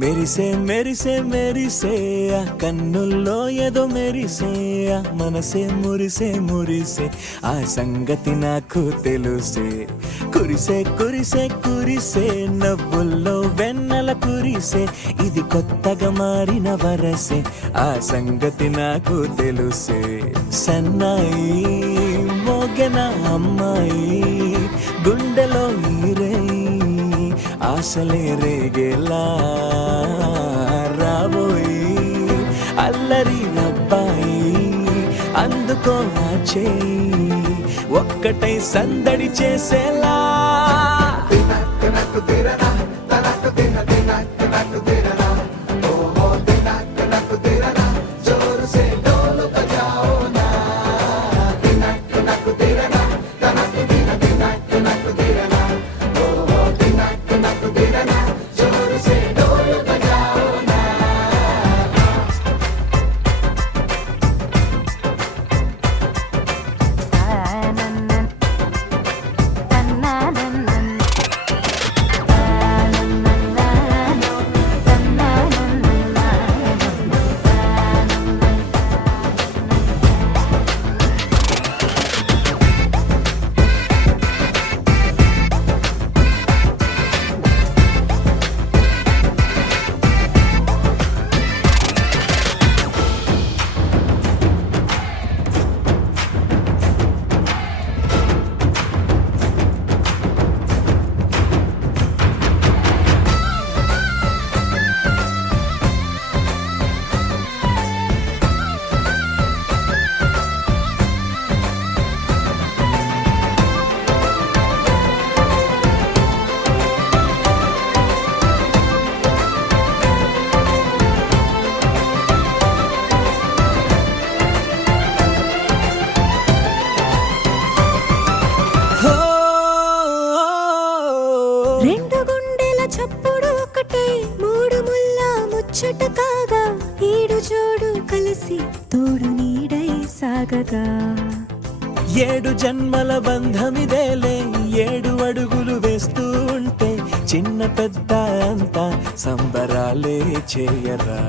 మెరిసే మెరిసే మెరిసే కన్నుల్లో ఏదో మెరిసే మనసే మురిసే మురిసే ఆ సంగతి నాకు తెలుసే కురిసే కురిసే కురిసే నవ్వుల్లో వెన్నెల కురిసే ఇది కొత్తగా మారిన వరసే ఆ సంగతి నాకు తెలుసే సన్నాయి మోగెన అమ్మాయి గుండెలో ఈరే ఆశలే రేగేలా రాబోయి అల్లరి అబ్బాయి అందుకో నా చేయి ఒక్కటై సందడి చేసేలా రెండు గుండెల చప్పుడు ఒకటే మూడు ముల్ల ముచ్చట కాగా ఈడు జోడు కలిసి తోడు నీడై సాగగా ఏడు జన్మల బంధమిదేలే ఏడు అడుగులు వేస్తూ ఉంటే చిన్న పెద్ద అంతా సంబరాలే చేయరా